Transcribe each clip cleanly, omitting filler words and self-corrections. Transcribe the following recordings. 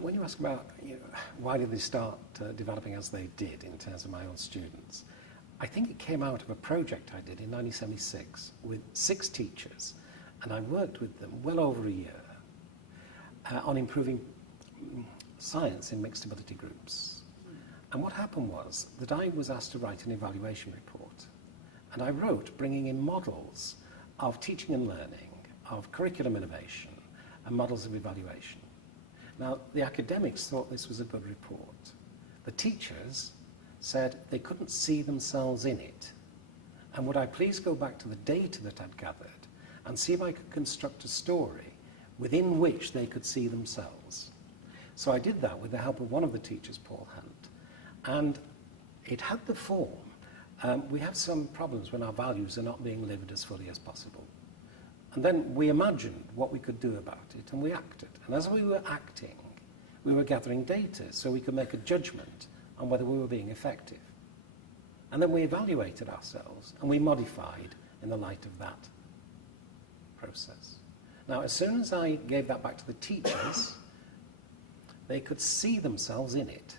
when you ask about why did they start developing as they did in terms of my own students, I think it came out of a project I did in 1976 with 6 teachers, and I worked with them well over a year on improving science in mixed ability groups. And what happened was that I was asked to write an evaluation report, and I wrote bringing in models of teaching and learning, of curriculum innovation, and models of evaluation. Now, the academics thought this was a good report. The teachers said they couldn't see themselves in it. And would I please go back to the data that I'd gathered and see if I could construct a story within which they could see themselves. So I did that with the help of one of the teachers, Paul Hunt, and it had the form. We have some problems when our values are not being lived as fully as possible. And then we imagined what we could do about it, and we acted. And as we were acting, we were gathering data so we could make a judgment on whether we were being effective. And then we evaluated ourselves, and we modified in the light of that process. Now, as soon as I gave that back to the teachers, they could see themselves in it.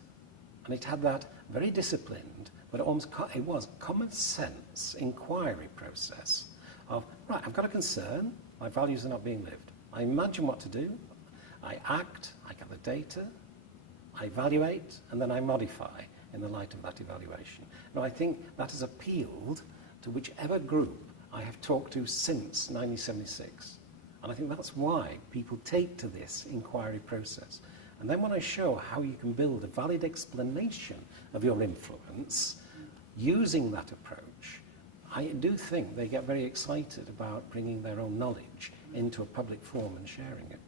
And it had that very disciplined, but it was common sense inquiry process of, right, I've got a concern, my values are not being lived. I imagine what to do, I act, I gather data, I evaluate, and then I modify in the light of that evaluation. Now, I think that has appealed to whichever group I have talked to since 1976. And I think that's why people take to this inquiry process. And then when I show how you can build a valid explanation of your influence using that approach, I do think they get very excited about bringing their own knowledge into a public forum and sharing it.